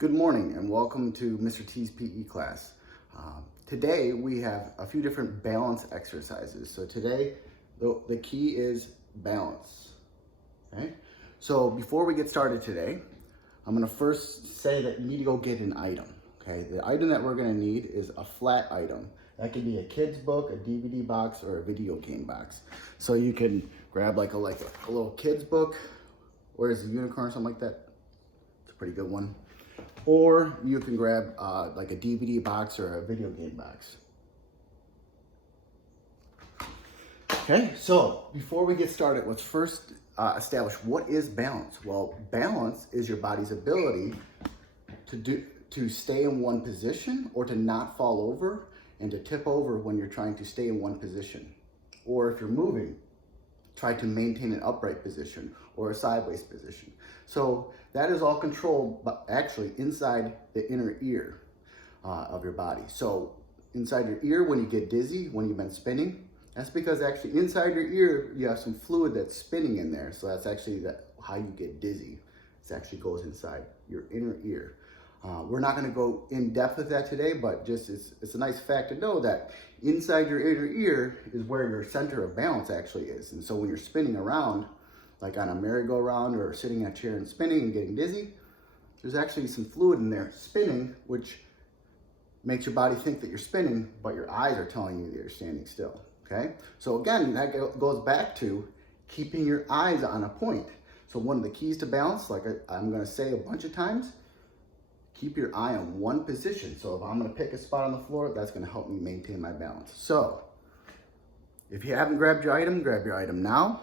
Good morning and welcome to Mr. T's PE class. Today we have a few different balance exercises. So today the key is balance. Okay? So before we get started today, I'm going to first say that you need to go get an item. Okay? The item that we're going to need is a flat item. That could be a kid's book, a DVD box, or a video game box. So you can grab like a little kid's book. Where's the unicorn or something like that? It's a pretty good one. Or you can grab like a DVD box or a video game box. Okay, so before we get started, let's first establish what is balance. Well, balance is your body's ability to stay in one position or to not fall over and to tip over when you're trying to stay in one position. Or if you're moving, try to maintain an upright position or a sideways position. So that is all controlled but actually inside the inner ear of your body. So inside your ear, when you get dizzy, when you've been spinning, that's because actually inside your ear, you have some fluid that's spinning in there. So that's actually how you get dizzy. It actually goes inside your inner ear. We're not gonna go in depth with that today, but just it's a nice fact to know that inside your inner ear is where your center of balance actually is. And so when you're spinning around, like on a merry-go-round or sitting in a chair and spinning and getting dizzy, there's actually some fluid in there spinning, which makes your body think that you're spinning, but your eyes are telling you that you're standing still, okay? So again, that goes back to keeping your eyes on a point. So one of the keys to balance, like I'm gonna say a bunch of times, keep your eye on one position. So if I'm gonna pick a spot on the floor, that's gonna help me maintain my balance. So if you haven't grabbed your item, grab your item now.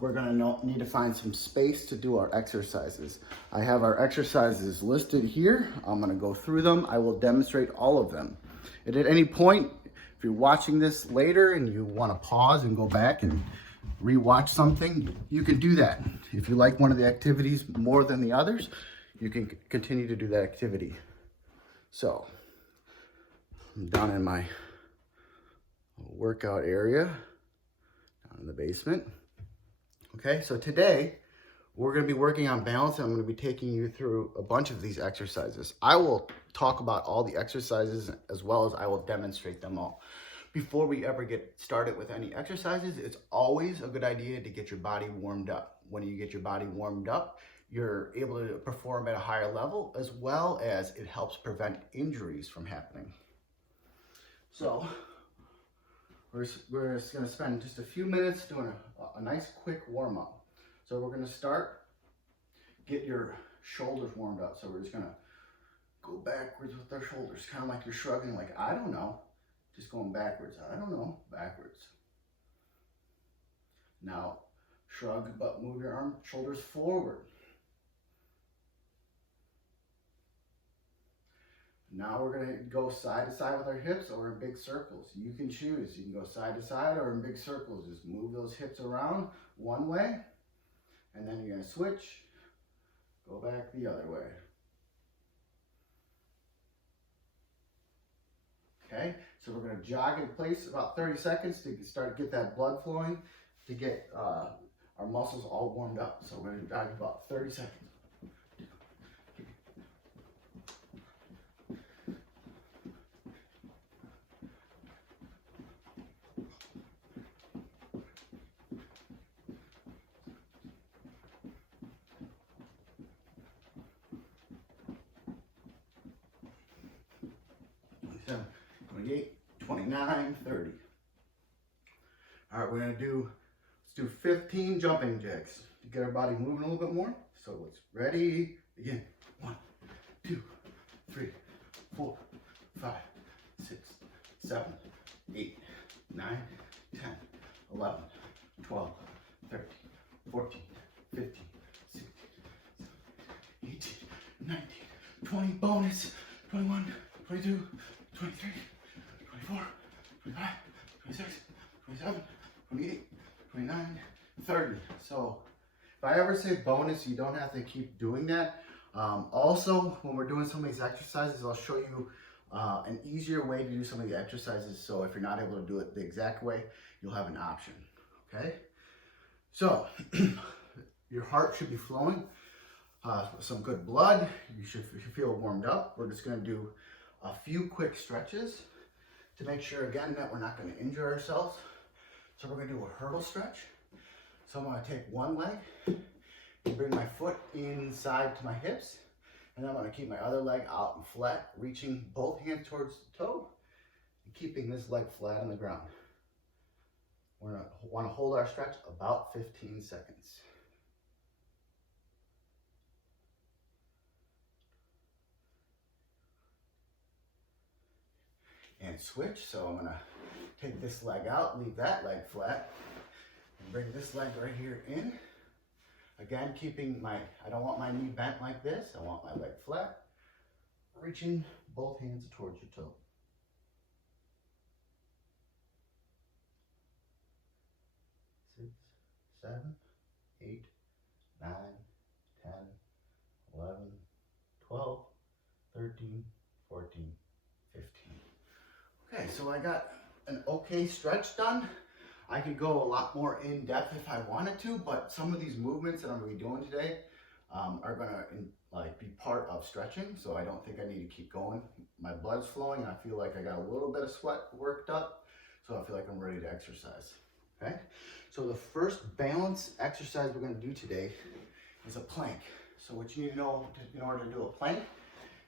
We're gonna need to find some space to do our exercises. I have our exercises listed here. I'm gonna go through them. I will demonstrate all of them. And at any point, if you're watching this later and you wanna pause and go back and rewatch something, you can do that. If you like one of the activities more than the others, you can continue to do that activity. So, I'm down in my workout area, down in the basement. Okay, so today we're gonna be working on balance and I'm gonna be taking you through a bunch of these exercises. I will talk about all the exercises as well as I will demonstrate them all. Before we ever get started with any exercises, it's always a good idea to get your body warmed up. When you get your body warmed up, you're able to perform at a higher level, as well as it helps prevent injuries from happening. So we're just gonna spend just a few minutes doing a nice quick warm up. So we're gonna start, get your shoulders warmed up. So we're just gonna go backwards with our shoulders, kind of like you're shrugging, like, I don't know, just going backwards. I don't know, backwards. Now shrug, but move your shoulders forward. Now we're gonna go side to side with our hips or in big circles. You can choose. You can go side to side or in big circles. Just move those hips around one way, and then you're gonna switch, go back the other way. Okay, so we're gonna jog in place about 30 seconds to start to get that blood flowing, to get our muscles all warmed up. So we're gonna jog about 30 seconds. 28, 29, 30. All right, let's do 15 jumping jacks to get our body moving a little bit more. So let's ready, begin. 1, 2, 3, 4, 5, 6, 7, 8, 9, 10, 11, 12, 13, 14, 15, 16, 17, 18, 19, 20, bonus, 21, 22, 23, 24, 25, 26, 27, 28, 29, 30. So if I ever say bonus, you don't have to keep doing that. Also, when we're doing some of these exercises, I'll show you an easier way to do some of the exercises. So if you're not able to do it the exact way, you'll have an option, okay? So your heart should be flowing. some good blood. You should feel warmed up. We're just going to do a few quick stretches to make sure, again, that we're not going to injure ourselves. So we're going to do a hurdle stretch. So I'm going to take one leg and bring my foot inside to my hips. And then I'm going to keep my other leg out and flat, reaching both hands towards the toe and keeping this leg flat on the ground. We're going to want to hold our stretch about 15 seconds. And switch. So I'm going to take this leg out, leave that leg flat, and bring this leg right here in. Again, keeping I don't want my knee bent like this. I want my leg flat, reaching both hands towards your toe. 6, 7, 8, 9, 10, 11, 12, 13, 14, 15. Okay, so I got an okay stretch done. I could go a lot more in depth if I wanted to, but some of these movements that I'm going to be doing today are going to be part of stretching, so I don't think I need to keep going. My blood's flowing, and I feel like I got a little bit of sweat worked up, so I feel like I'm ready to exercise. Okay, so the first balance exercise we're going to do today is a plank. So what you need to know in order to do a plank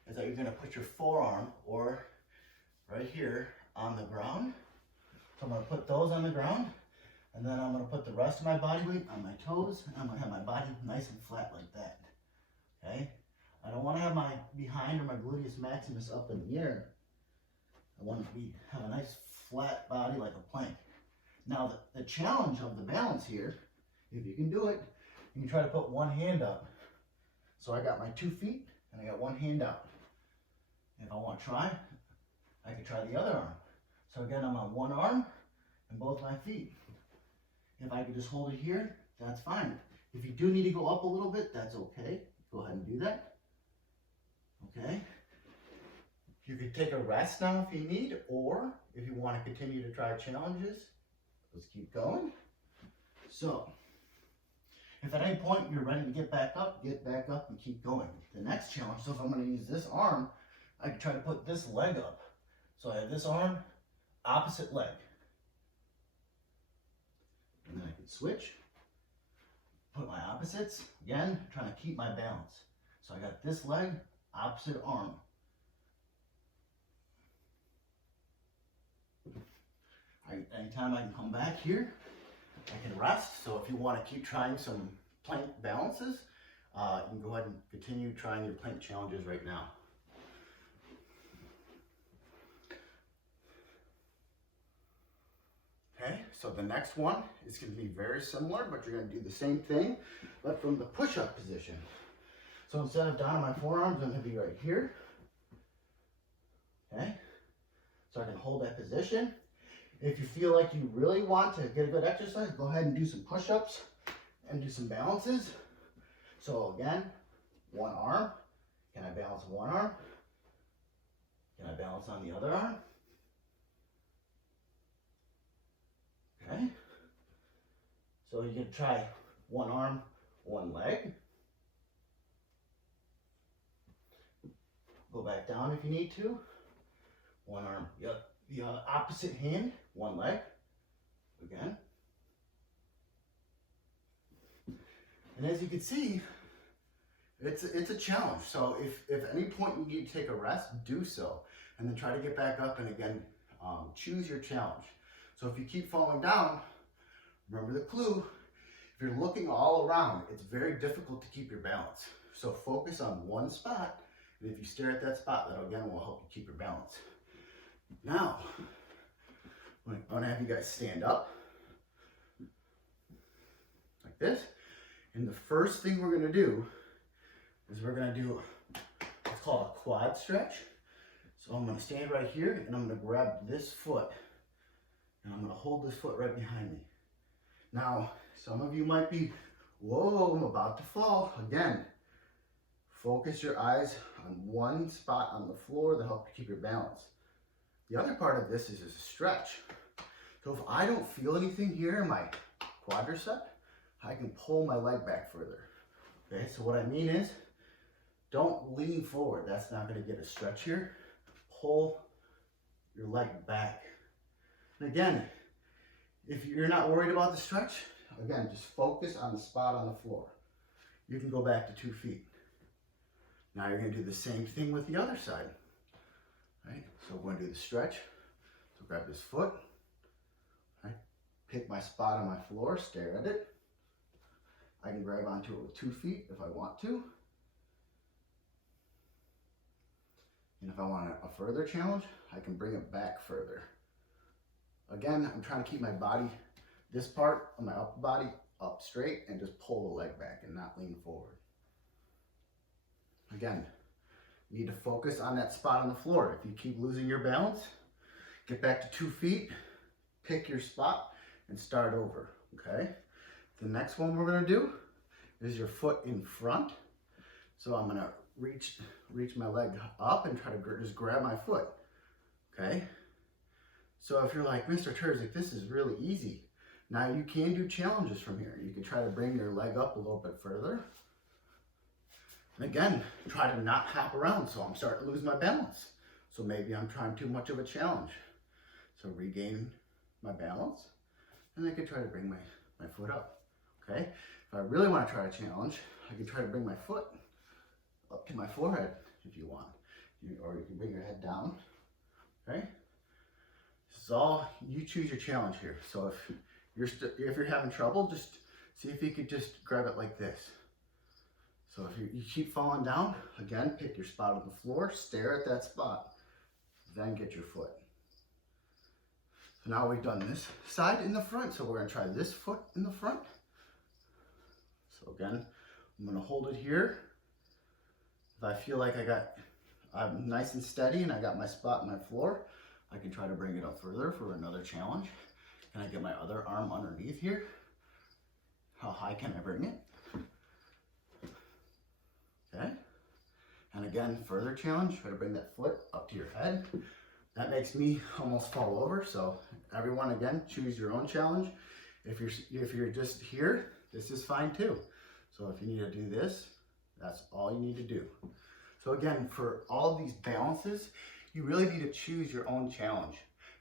is that you're going to put your forearm or right here on the ground. So I'm going to put those on the ground, and then I'm going to put the rest of my body weight on my toes, and I'm going to have my body nice and flat like that. Okay? I don't want to have my behind or my gluteus maximus up in the air. I want to have a nice flat body like a plank. Now the challenge of the balance here, if you can do it, you can try to put one hand up. So I got my 2 feet, and I got one hand out. If I want to try, I can try the other arm. So again, I'm on one arm and both my feet. If I could just hold it here, that's fine. If you do need to go up a little bit, that's okay. Go ahead and do that. Okay. You could take a rest now if you need, or if you want to continue to try challenges, let's keep going. So, if at any point you're ready to get back up and keep going. The next challenge, so if I'm going to use this arm, I can try to put this leg up. So I have this arm, opposite leg. And then I can switch, put my opposites, again, trying to keep my balance. So I got this leg, opposite arm. Anytime I can come back here, I can rest. So if you want to keep trying some plank balances, you can go ahead and continue trying your plank challenges right now. Okay, so the next one is going to be very similar, but you're going to do the same thing, but from the push-up position. So instead of down on my forearms, I'm going to be right here. Okay, so I can hold that position. If you feel like you really want to get a good exercise, go ahead and do some push-ups and do some balances. So again, one arm. Can I balance one arm? Can I balance on the other arm? Okay, so you can try one arm, one leg. Go back down if you need to. One arm, the opposite hand, one leg. Again. And as you can see, it's a challenge. So if at any point you need to take a rest, do so. And then try to get back up and again, choose your challenge. So if you keep falling down, remember the clue, if you're looking all around, it's very difficult to keep your balance. So focus on one spot, and if you stare at that spot, that again will help you keep your balance. Now, I'm going to have you guys stand up, like this, and the first thing we're going to do is we're going to do what's called a quad stretch. So I'm going to stand right here, and I'm going to grab this foot. And I'm going to hold this foot right behind me. Now, some of you might be, whoa, I'm about to fall. Again, focus your eyes on one spot on the floor that helps you keep your balance. The other part of this is a stretch. So if I don't feel anything here in my quadricep, I can pull my leg back further. Okay, so what I mean is, Don't lean forward. That's not going to get a stretch here. Pull your leg back. And again, if you're not worried about the stretch, again, just focus on the spot on the floor. You can go back to 2 feet. Now you're going to do the same thing with the other side. Right? So we're going to do the stretch. So grab this foot. Right? Pick my spot on my floor, stare at it. I can grab onto it with 2 feet if I want to. And if I want a further challenge, I can bring it back further. Again, I'm trying to keep my body, this part of my upper body up straight and just pull the leg back and not lean forward. Again, you need to focus on that spot on the floor. If you keep losing your balance, get back to 2 feet, pick your spot and start over, okay? The next one we're gonna do is your foot in front. So I'm gonna reach my leg up and try to just grab my foot, okay? So if you're like, Mr. Terzic, this is really easy. Now you can do challenges from here. You can try to bring your leg up a little bit further. And again, try to not hop around, so I'm starting to lose my balance. So maybe I'm trying too much of a challenge. So regain my balance, and I can try to bring my foot up, okay? If I really want to try a challenge, I can try to bring my foot up to my forehead if you want. Or you can bring your head down, okay? This is all, you choose your challenge here. So if you're having trouble, just see if you could just grab it like this. So if you keep falling down, again, pick your spot on the floor, stare at that spot, then get your foot. So now we've done this side in the front, so we're gonna try this foot in the front. So again, I'm gonna hold it here. If I feel like I'm nice and steady and I got my spot on my floor, I can try to bring it up further for another challenge. Can I get my other arm underneath here? How high can I bring it? Okay. And again, further challenge, try to bring that foot up to your head. That makes me almost fall over. So everyone, again, choose your own challenge. If you're just here, this is fine too. So if you need to do this, that's all you need to do. So again, for all of these balances, you really need to choose your own challenge.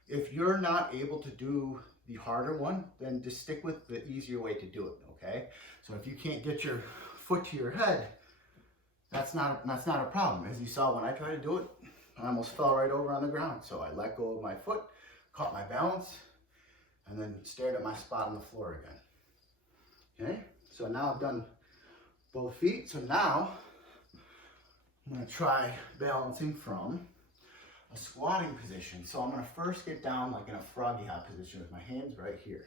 If you're not able to do the harder one, then just stick with the easier way to do it, okay? So if you can't get your foot to your head, that's not a problem. As you saw when I tried to do it, I almost fell right over on the ground. So I let go of my foot, caught my balance, and then stared at my spot on the floor again. Okay, so now I've done both feet. So now I'm gonna try balancing from a squatting position. So I'm gonna first get down like in a froggy hop position with my hands right here,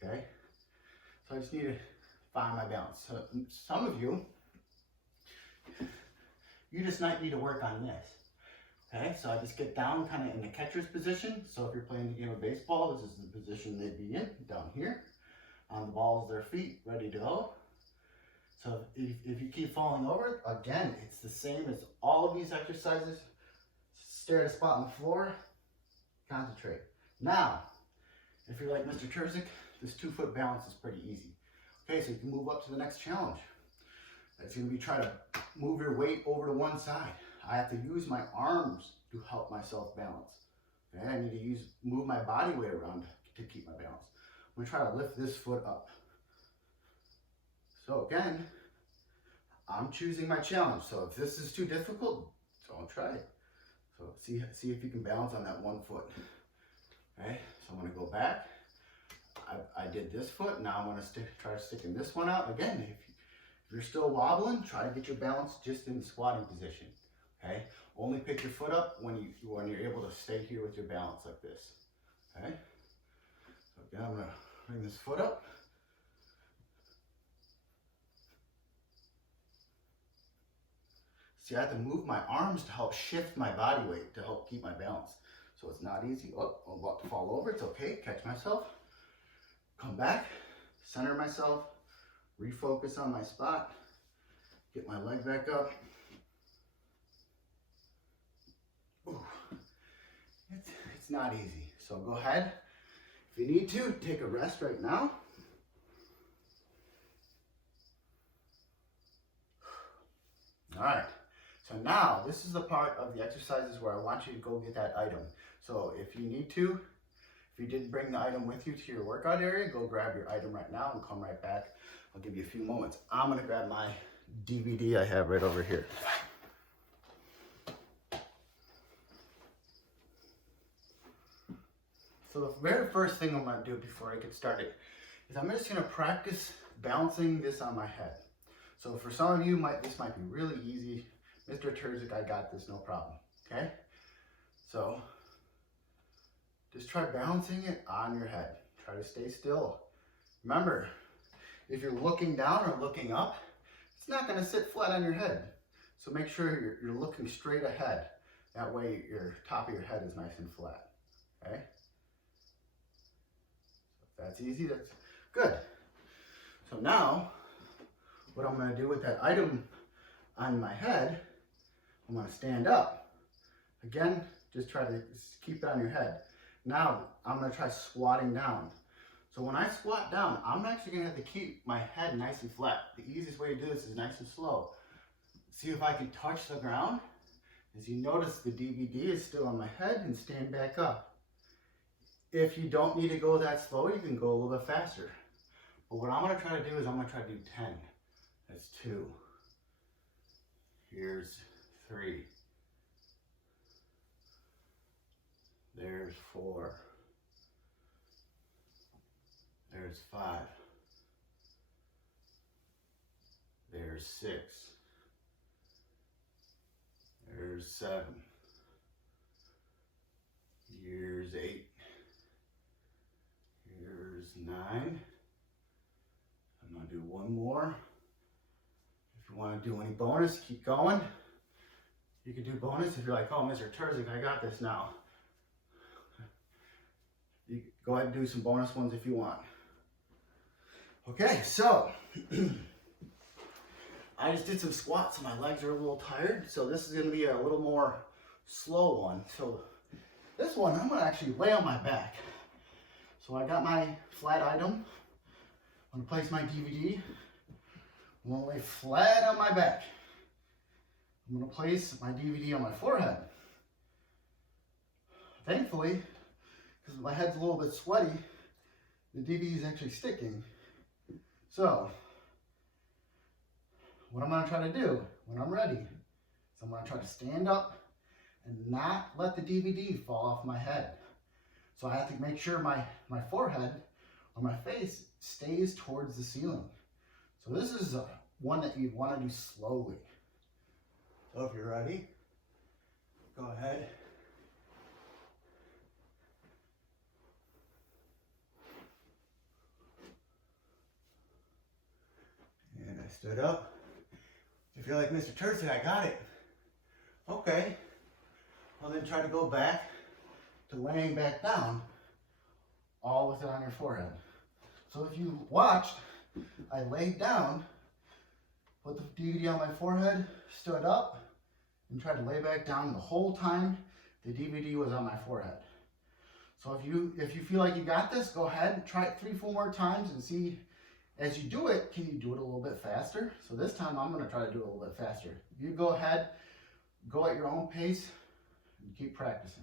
okay? So I just need to find my balance. So some of you just might need to work on this, okay? So I just get down kind of in the catcher's position. So if you're playing the game of baseball, this is the position they'd be in, down here. On the balls, their feet, ready to go. So if you keep falling over, again, it's the same as all of these exercises. Stare at a spot on the floor, concentrate. Now, if you're like Mr. Terzic, this 2-foot balance is pretty easy. Okay, so you can move up to the next challenge. It's gonna be try to move your weight over to one side. I have to use my arms to help myself balance. Okay, I need to move my body weight around to keep my balance. I'm gonna try to lift this foot up. So again, I'm choosing my challenge. So if this is too difficult, don't try it. So see if you can balance on that one foot. Okay, so I'm gonna go back. I did this foot, now I'm gonna try sticking this one out. Again, if you're still wobbling, try to get your balance just in the squatting position. Okay, only pick your foot up when you're able to stay here with your balance like this. Okay, so again, I'm gonna bring this foot up. See, I have to move my arms to help shift my body weight to help keep my balance. So it's not easy. Oh, I'm about to fall over. It's okay. Catch myself. Come back. Center myself. Refocus on my spot. Get my leg back up. Ooh. It's not easy. So go ahead. If you need to, take a rest right now. All right. So now, this is the part of the exercises where I want you to go get that item. So if you need to, if you didn't bring the item with you to your workout area, go grab your item right now and come right back. I'll give you a few moments. I'm gonna grab my DVD I have right over here. So the very first thing I'm gonna do before I get started is I'm just gonna practice balancing this on my head. So for some of you, this might be really easy. Mr. Turzik, I got this, no problem, okay? So just try balancing it on your head. Try to stay still. Remember, if you're looking down or looking up, it's not gonna sit flat on your head. So make sure you're looking straight ahead. That way your top of your head is nice and flat, okay? So if that's easy, that's good. So now, what I'm gonna do with that item on my head, I'm gonna stand up. Again, just try to keep it on your head. Now, I'm gonna try squatting down. So when I squat down, I'm actually gonna have to keep my head nice and flat. The easiest way to do this is nice and slow. See if I can touch the ground. As you notice, the DVD is still on my head and stand back up. If you don't need to go that slow, you can go a little bit faster. But what I'm gonna try to do is I'm gonna try to do 10. That's 2. Here's 3. There's 4. There's 5. There's 6. There's 7. Here's 8. Here's 9. I'm gonna do one more. If you want to do any bonus, keep going. You can do bonus if you're like, oh, Mr. Turzik, I got this now. You go ahead and do some bonus ones if you want. Okay, so I just did some squats, so my legs are a little tired. So this is going to be a little more slow one. So this one, I'm going to actually lay on my back. So I got my flat item. I'm going to place my DVD. I'm going to lay flat on my back. I'm going to place my DVD on my forehead. Thankfully, because my head's a little bit sweaty, the DVD is actually sticking. So, what I'm going to try to do when I'm ready is I'm going to try to stand up and not let the DVD fall off my head. So I have to make sure my forehead or my face stays towards the ceiling. So this is one that you'd want to do slowly. So if you're ready, go ahead. And I stood up. If you're like, Mr. Turzik, I got it. Okay. Well, then try to go back to laying back down, all with it on your forehead. So if you watched, I laid down, put the DVD on my forehead, stood up, and tried to lay back down the whole time the DVD was on my forehead. So if you feel like you got this, go ahead and try it 3-4 more times and see, as you do it, can you do it a little bit faster? So this time I'm gonna try to do it a little bit faster. You go ahead, go at your own pace, and keep practicing.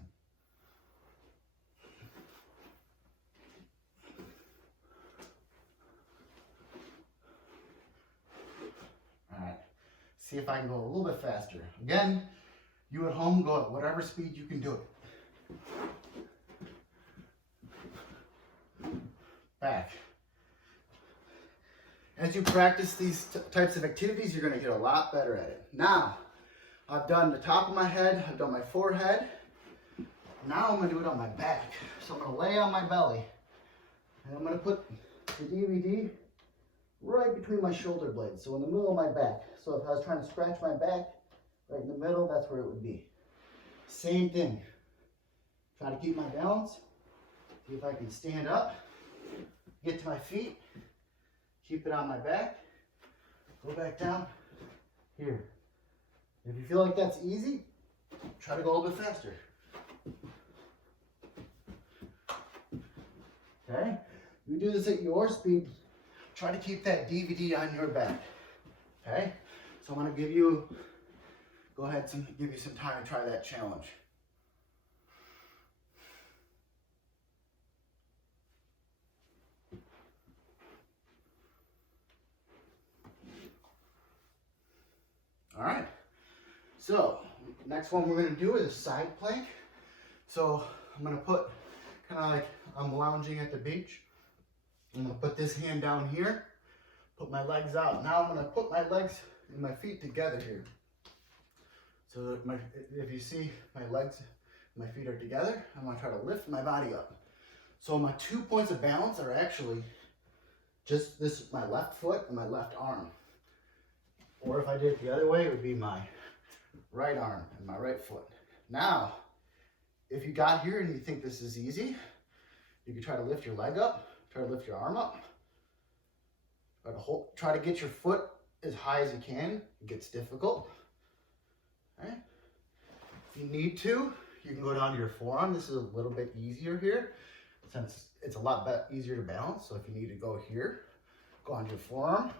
All right, see if I can go a little bit faster. Again, you at home, go at whatever speed you can do it. Back. As you practice these types of activities, you're going to get a lot better at it. Now, I've done the top of my head, I've done my forehead. Now I'm going to do it on my back. So I'm going to lay on my belly. And I'm going to put the DVD right between my shoulder blades, so in the middle of my back. So if I was trying to scratch my back, right in the middle, that's where it would be. Same thing. Try to keep my balance. See if I can stand up, get to my feet, keep it on my back, go back down, here. If you feel like that's easy, try to go a little bit faster. Okay? You do this at your speed. Try to keep that DVD on your back. Okay? So I'm going to give you go ahead and give you some time to try that challenge. All right, so next one we're going to do is a side plank. So I'm going to put kind of like I'm lounging at the beach. I'm going to put this hand down here, put my legs out. Now I'm going to put my legs and my feet together here. So if you see my legs, my feet are together, I'm going to try to lift my body up. So my 2 points of balance are actually just this, my left foot and my left arm. Or if I did it the other way, it would be my right arm and my right foot. Now, if you got here and you think this is easy, you can try to lift your leg up, try to lift your arm up, try to get your foot as high as you can. It gets difficult. Okay. If you need to, you can go down to your forearm. This is a little bit easier here since it's a lot easier to balance. So if you need to go here, go onto your forearm.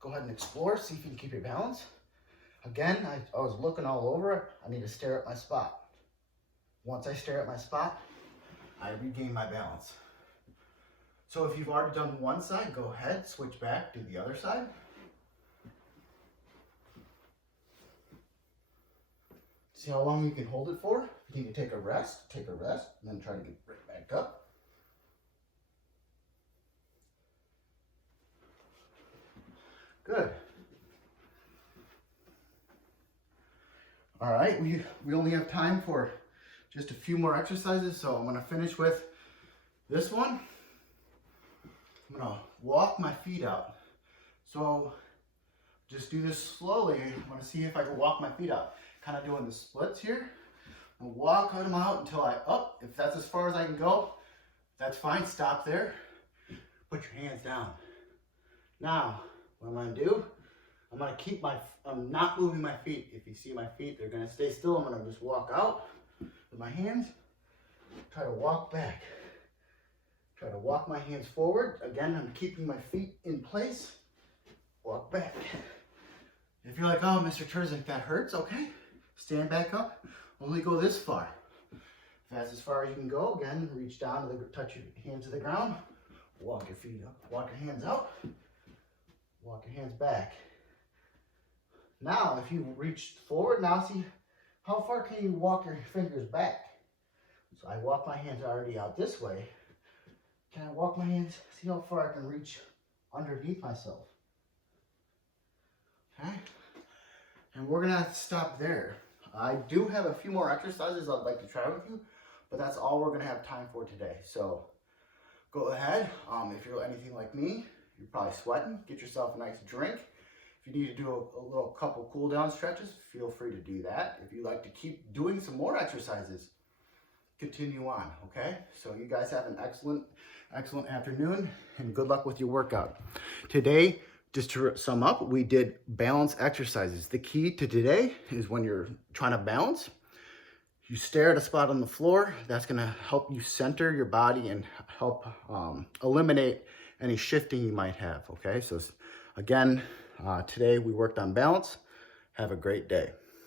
Go ahead and explore, see if you can keep your balance. Again, I was looking all over. I need to stare at my spot. Once I stare at my spot, I regain my balance. So if you've already done one side, go ahead, switch back, do the other side. See how long you can hold it for. If you need to take a rest, and then try to get right back up. Good. All right, we only have time for just a few more exercises, so I'm gonna finish with this one. I'm gonna walk my feet out. So just do this slowly. I wanna see if I can walk my feet out. Kind of doing the splits here. I'll walk them out until I up. If that's as far as I can go, that's fine, stop there. Put your hands down. Now, what I'm gonna do, I'm gonna I'm not moving my feet. If you see my feet, they're gonna stay still. I'm gonna just walk out with my hands, try to walk back. Try to walk my hands forward. Again, I'm keeping my feet in place. Walk back. If you're like, oh, Mr. Terzik, that hurts, okay. Stand back up, only go this far. If that's as far as you can go, again, reach down, touch your hands to the ground, walk your feet up, walk your hands out. Walk your hands back. Now, if you reach forward, now see how far can you walk your fingers back? So I walk my hands already out this way. Can I walk my hands? See how far I can reach underneath myself. Okay. And we're gonna have to stop there. I do have a few more exercises I'd like to try with you, but that's all we're gonna have time for today. So go ahead. If you're anything like me, you're probably sweating. Get yourself a nice drink. If you need to do a little couple cool down stretches, feel free to do that. If you'd like to keep doing some more exercises, continue on, okay? So you guys have an excellent afternoon and good luck with your workout. Today, just to sum up, we did balance exercises. The key to today is when you're trying to balance, you stare at a spot on the floor. That's gonna help you center your body and help eliminate any shifting you might have, okay? So again, today we worked on balance. Have a great day.